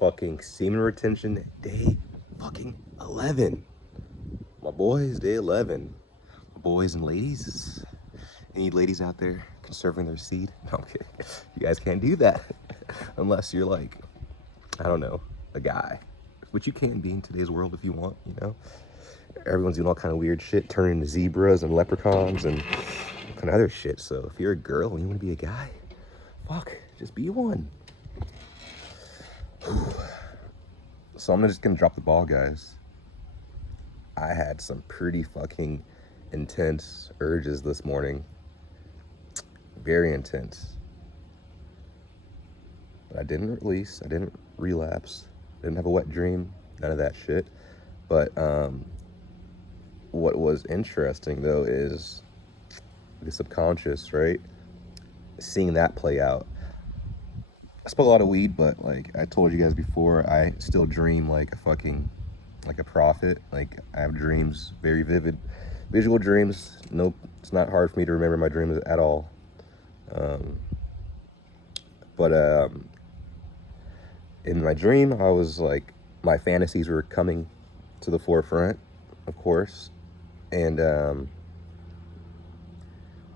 fucking semen retention day fucking 11. My boys, day 11. My boys and ladies. Any ladies out there conserving their seed? No, I'm kidding. You guys can't do that unless you're like, I don't know, a guy. Which you can be in today's world if you want, you know? Everyone's doing all kind of weird shit, turning into zebras and leprechauns and all kind of other shit. So if you're a girl and you want to be a guy, fuck, just be one. So I'm just gonna drop the ball, guys. I had some pretty fucking intense urges this morning. Very intense. But I didn't release, I didn't relapse, didn't have a wet dream, none of that shit. But what was interesting though is the subconscious, right? Seeing that play out. I smoke a lot of weed, but like I told you guys before, I still dream like a prophet. Like I have dreams, very vivid, visual dreams. Nope, it's not hard for me to remember my dreams at all. But in my dream, I was like, my fantasies were coming to the forefront, of course, and I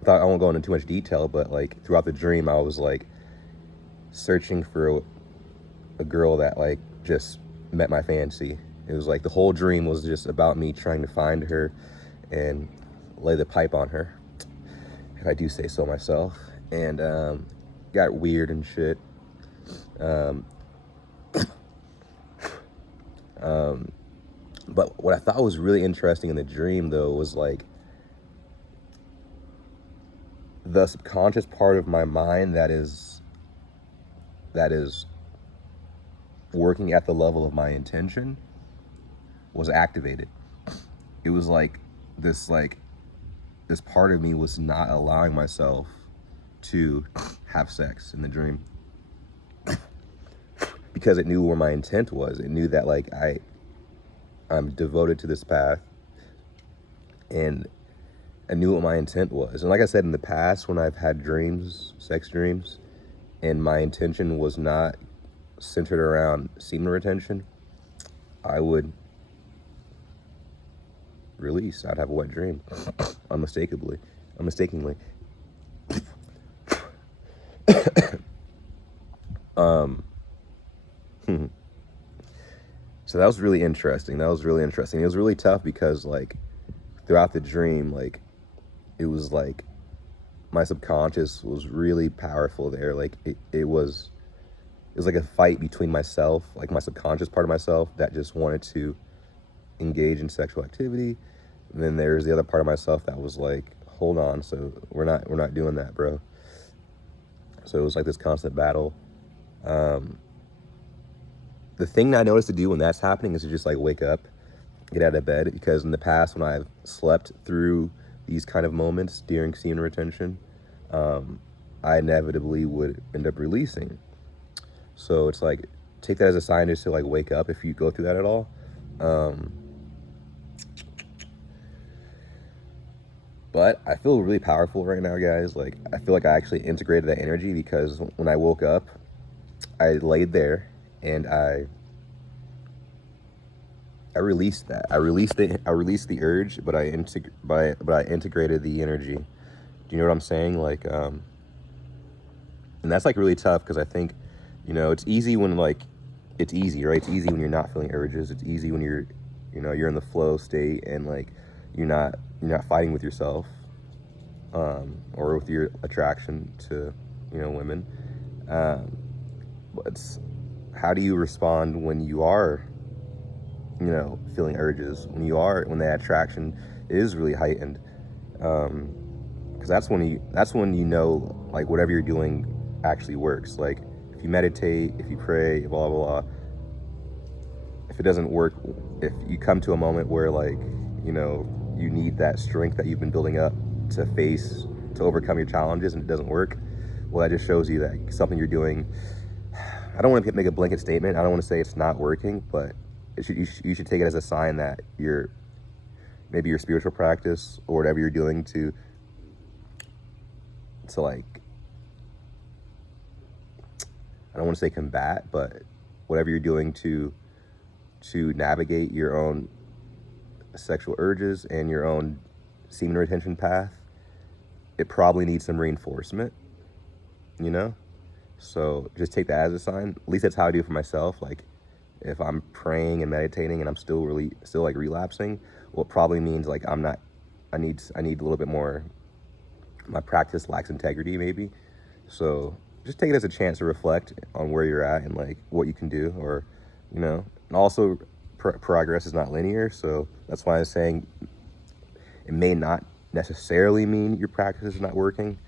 won't go into too much detail, but like throughout the dream, I was like searching for a girl that like just met my fancy. It was like the whole dream was just about me trying to find her and lay the pipe on her, if I do say so myself. And got weird and shit. But what I thought was really interesting in the dream though was like the subconscious part of my mind that is working at the level of my intention was activated. It was like this part of me was not allowing myself to have sex in the dream because it knew where my intent was. It knew that like I'm devoted to this path, and I knew what my intent was. And like I said, in the past when I've had dreams, sex dreams, and my intention was not centered around semen retention, I would release. I'd have a wet dream, unmistakably. So that was really interesting. It was really tough because like throughout the dream, like it was like my subconscious was really powerful there. Like it was like a fight between myself, like my subconscious part of myself that just wanted to engage in sexual activity. And then there's the other part of myself that was like, hold on, so we're not doing that, bro. So it was like this constant battle. The thing I noticed to do when that's happening is to just like wake up, get out of bed, because in the past when I've slept through these kind of moments during semen retention, I inevitably would end up releasing. So it's like, take that as a sign just to like wake up if you go through that at all. But I feel really powerful right now, guys. Like I feel like I actually integrated that energy, because when I woke up, I laid there and I released that. I released the urge, but I integrated the energy. Do you know what I'm saying? Like, and that's like really tough, because I think, you know, it's easy when like, it's easy, right? It's easy when you're not feeling urges. It's easy when you're, you know, you're in the flow state and like you're not fighting with yourself, or with your attraction to, you know, women. But it's, how do you respond when you are, you know, feeling urges, when that attraction is really heightened? Because that's when you know, like, whatever you're doing actually works. Like if you meditate, if you pray, blah blah blah, if it doesn't work, if you come to a moment where like, you know, you need that strength that you've been building up to overcome your challenges, and it doesn't work, well, that just shows you that something you're doing, I don't want to make a blanket statement, I don't want to say it's not working, but you should take it as a sign that maybe your spiritual practice or whatever you're doing to like, I don't want to say combat, but whatever you're doing to navigate your own sexual urges and your own semen retention path, it probably needs some reinforcement, you know? So just take that as a sign. At least that's how I do it for myself. Like if I'm praying and meditating and I'm still like relapsing, well, it probably means like I need a little bit more, my practice lacks integrity maybe. So just take it as a chance to reflect on where you're at and like what you can do, or, you know, and also progress is not linear. So that's why I'm saying it may not necessarily mean your practice is not working.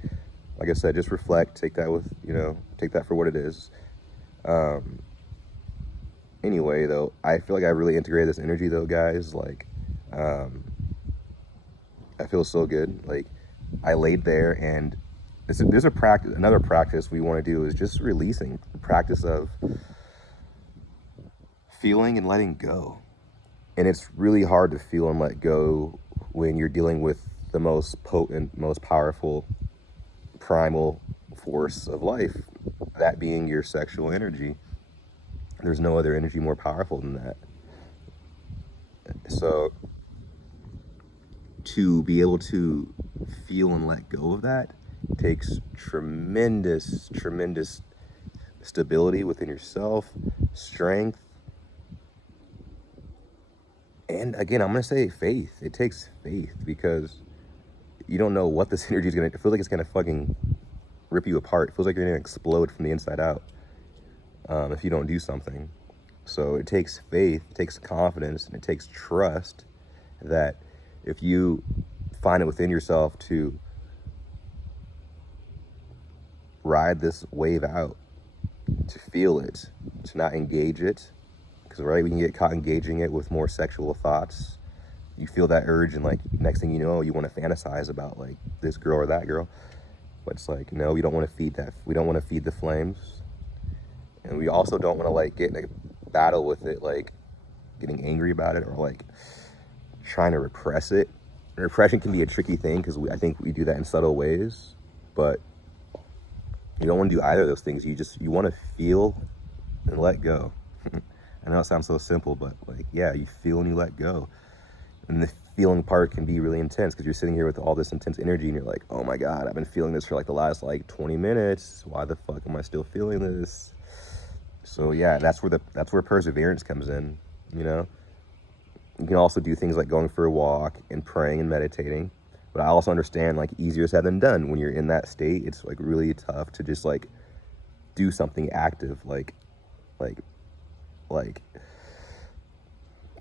Like I said, just reflect, take that with, you know, take that for what it is. Anyway, though, I feel like I really integrated this energy though, guys. Like, I feel so good. Like I laid there and there's a practice, another practice we want to do is just releasing, the practice of feeling and letting go. And it's really hard to feel and let go when you're dealing with the most potent, most powerful, primal force of life, that being your sexual energy. There's no other energy more powerful than that. So to be able to feel and let go of that takes tremendous stability within yourself, strength, and again, I'm gonna say faith. It takes faith, because you don't know what this energy is gonna, it feels like it's gonna fucking rip you apart. It feels like you're gonna explode from the inside out if you don't do something. So it takes faith, it takes confidence, and it takes trust that if you find it within yourself to ride this wave out, to feel it, to not engage it, because right, we can get caught engaging it with more sexual thoughts. You feel that urge, and like next thing you know, you want to fantasize about like this girl or that girl. But it's like, no, we don't want to feed that. We don't want to feed the flames, and we also don't want to like get in a battle with it, like getting angry about it or like trying to repress it. And repression can be a tricky thing because I think we do that in subtle ways, but you don't want to do either of those things. You want to feel and let go. I know it sounds so simple, but like, yeah, you feel and you let go. And the feeling part can be really intense because you're sitting here with all this intense energy and you're like, oh my God, I've been feeling this for like the last like 20 minutes. Why the fuck am I still feeling this? So yeah, that's where perseverance comes in, you know? You can also do things like going for a walk and praying and meditating. But I also understand like easier said than done. When you're in that state, it's like really tough to just like do something active, like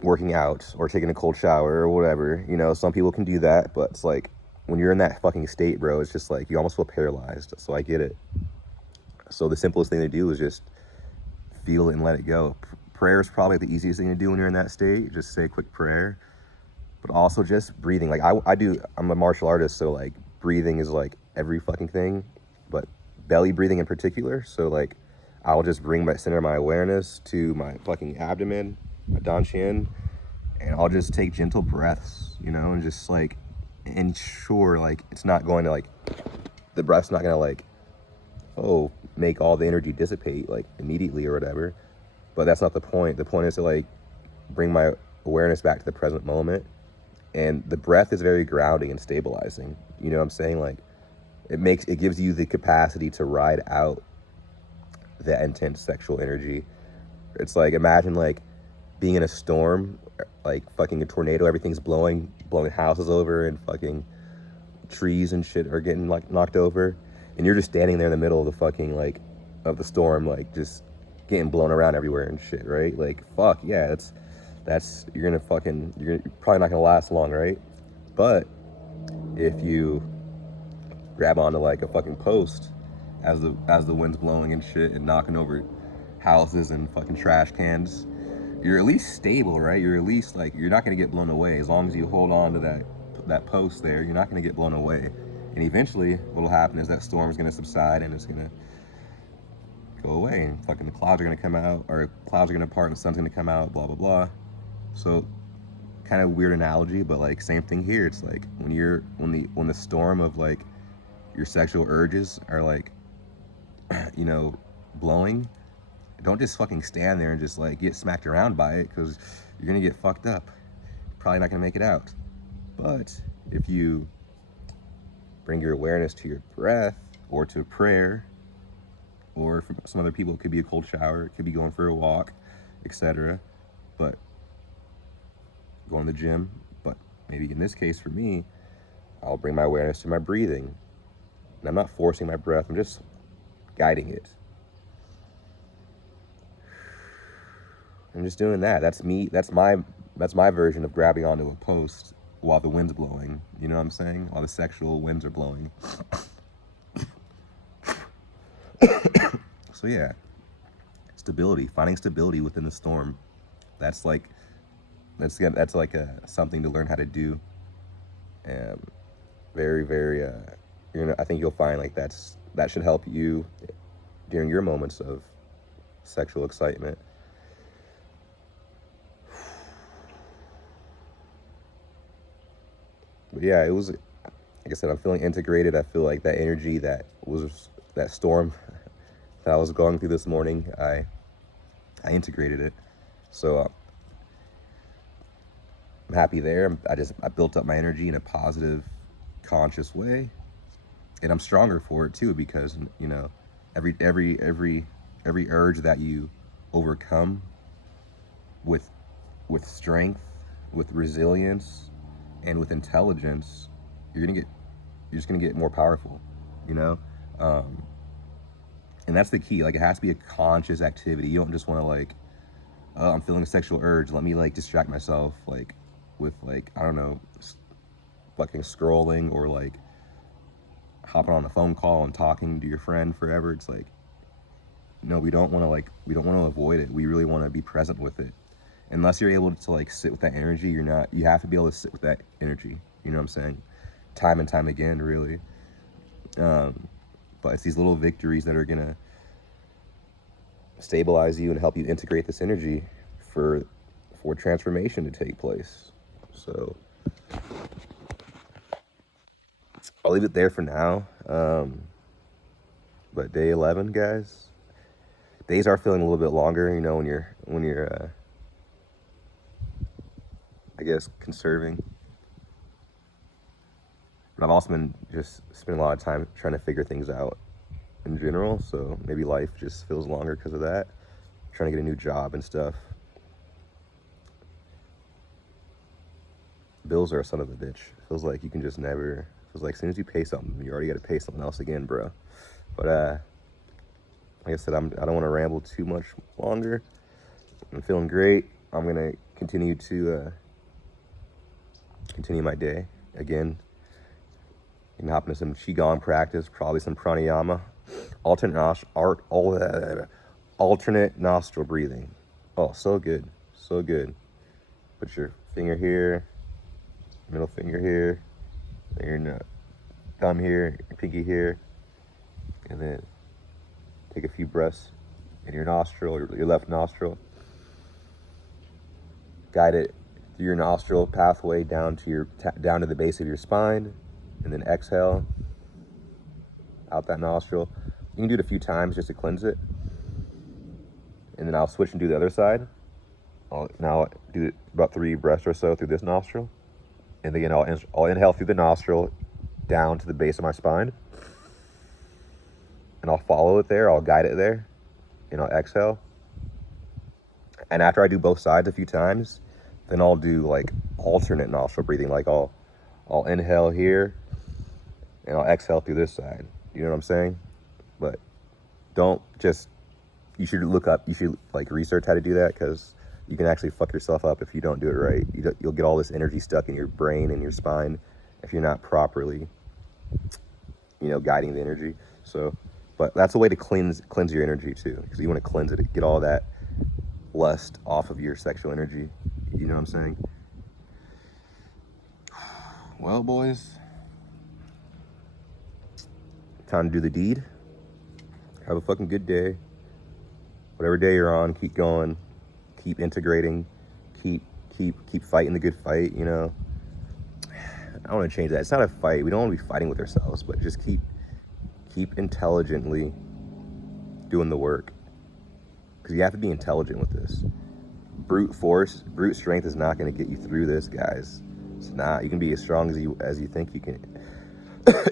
working out or taking a cold shower or whatever. You know, some people can do that, but it's like when you're in that fucking state, bro, it's just like you almost feel paralyzed. So I get it. So the simplest thing to do is just feel it and let it go. Prayer is probably the easiest thing to do when you're in that state. Just say a quick prayer. But also just breathing. Like I'm a martial artist, so like breathing is like every fucking thing, but belly breathing in particular. So like I'll just bring my center of my awareness to my fucking abdomen, my danchin, and I'll just take gentle breaths, you know, and just like ensure like it's not going to like, the breath's not gonna like, oh, make all the energy dissipate like immediately or whatever. But that's not the point. The point is to like bring my awareness back to the present moment. And the breath is very grounding and stabilizing. You know what I'm saying? Like it gives you the capacity to ride out that intense sexual energy. It's like, imagine like being in a storm, like fucking a tornado, everything's blowing houses over, and fucking trees and shit are getting like knocked over, and you're just standing there in the middle of the fucking like of the storm, like just getting blown around everywhere and shit, right? Like fuck yeah, that's you're probably not gonna last long, right? But if you grab onto like a fucking post as the wind's blowing and shit and knocking over houses and fucking trash cans, you're at least stable, right? You're at least like, you're not gonna get blown away. As long as you hold on to that post there, you're not gonna get blown away. And eventually what'll happen is that storm's gonna subside and it's gonna go away, and fucking the clouds are gonna come out, or clouds are gonna part and the sun's gonna come out, blah blah blah. So kind of weird analogy, but like same thing here. It's like when the storm of like your sexual urges are like, you know, blowing, don't just fucking stand there and just like get smacked around by it, because you're gonna get fucked up. Probably not gonna make it out. But if you bring your awareness to your breath, or to prayer, or for some other people it could be a cold shower, it could be going for a walk, etc. But going to the gym. But maybe in this case for me, I'll bring my awareness to my breathing. And I'm not forcing my breath, I'm just guiding it. I'm just doing that. That's me. That's my version of grabbing onto a post while the wind's blowing. You know what I'm saying? While the sexual winds are blowing. So yeah, stability, finding stability within the storm. That's like something to learn how to do. Very, very. I think you'll find like that should help you during your moments of sexual excitement. But yeah, it was, like I said, I'm feeling integrated. I feel like that energy that storm that I was going through this morning, I integrated it. So I'm happy there. I built up my energy in a positive, conscious way, and I'm stronger for it too, because every urge that you overcome with strength, with resilience, and with intelligence, you're just gonna get more powerful, and that's the key. Like, it has to be a conscious activity. You don't just want to like, oh, I'm feeling a sexual urge, let me like distract myself like with like, I don't know, fucking scrolling, or like hopping on a phone call and talking to your friend forever. It's like, no, we don't want to avoid it. We really want to be present with it. Unless you're able to like sit with that energy, you have to be able to sit with that energy. You know what I'm saying? Time and time again, really. But it's these little victories that are gonna stabilize you and help you integrate this energy for transformation to take place. So I'll leave it there for now. But day 11, guys, days are feeling a little bit longer, when you're I guess conserving. But I've also been just spending a lot of time trying to figure things out in general, so maybe life just feels longer because of that. Trying to get a new job and stuff. Bills are a son of a bitch. Feels like you can just never. Feels like as soon as you pay something, you already got to pay something else again, bro. But like I said, I don't want to ramble too much longer. I'm feeling great. I'm gonna continue my day again. You can hop into some qigong practice, probably some pranayama, alternate nostril breathing. Oh, so good, so good. Put your finger here, middle finger here, your thumb here, your pinky here, and then take a few breaths in your nostril, your left nostril. Guide it through your nostril pathway down to the base of your spine, and then exhale out that nostril. You can do it a few times just to cleanse it, and then I'll switch and do the other side. I'll do about 3 breaths or so through this nostril, and again I'll inhale through the nostril down to the base of my spine, and I'll follow it there. I'll guide it there, and I'll exhale. And after I do both sides a few times, then I'll do like alternate nostril breathing. Like I'll inhale here, and I'll exhale through this side. You know what I'm saying? But you should like research how to do that, because you can actually fuck yourself up if you don't do it right. You'll get all this energy stuck in your brain and your spine if you're not properly, guiding the energy. So, but that's a way to cleanse your energy too, because you want to cleanse it, get all that lust off of your sexual energy. You know what I'm saying? Well, boys, time to do the deed. Have a fucking good day. Whatever day you're on, keep going, keep integrating, keep fighting the good fight. I don't want to change that. It's not a fight. We don't want to be fighting with ourselves, but just keep intelligently doing the work. because you have to be intelligent with this. Brute force, brute strength is not going to get you through this, guys. It's not. You can be as strong as you think you can.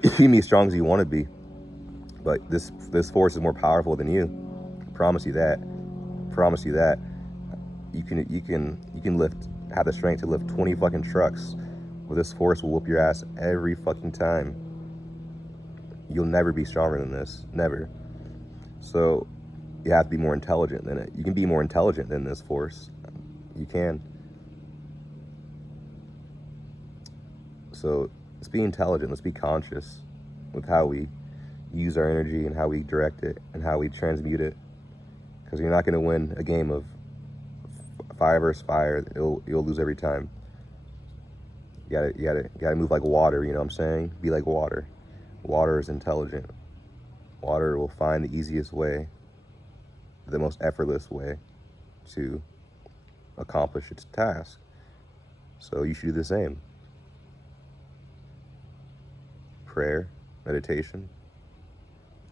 You can be as strong as you want to be, but this force is more powerful than you. I promise you that. I promise you that. You can have the strength to lift 20 fucking trucks. Well, this force will whoop your ass every fucking time. You'll never be stronger than this. Never. So you have to be more intelligent than it. You can be more intelligent than this force. You can. So let's be intelligent. Let's be conscious with how we use our energy and how we direct it and how we transmute it. Because you're not going to win a game of fire versus fire. You'll lose every time. You gotta move like water. You know what I'm saying? Be like water. Water is intelligent. Water will find the easiest way, the most effortless way to accomplish its task. So you should do the same. Prayer, meditation,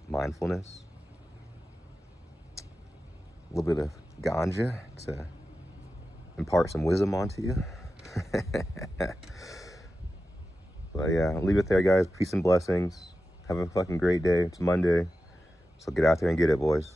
mindfulness, a little bit of ganja to impart some wisdom onto you. But yeah, I'll leave it there, guys. Peace and blessings. Have a fucking great day. It's Monday. So get out there and get it, boys.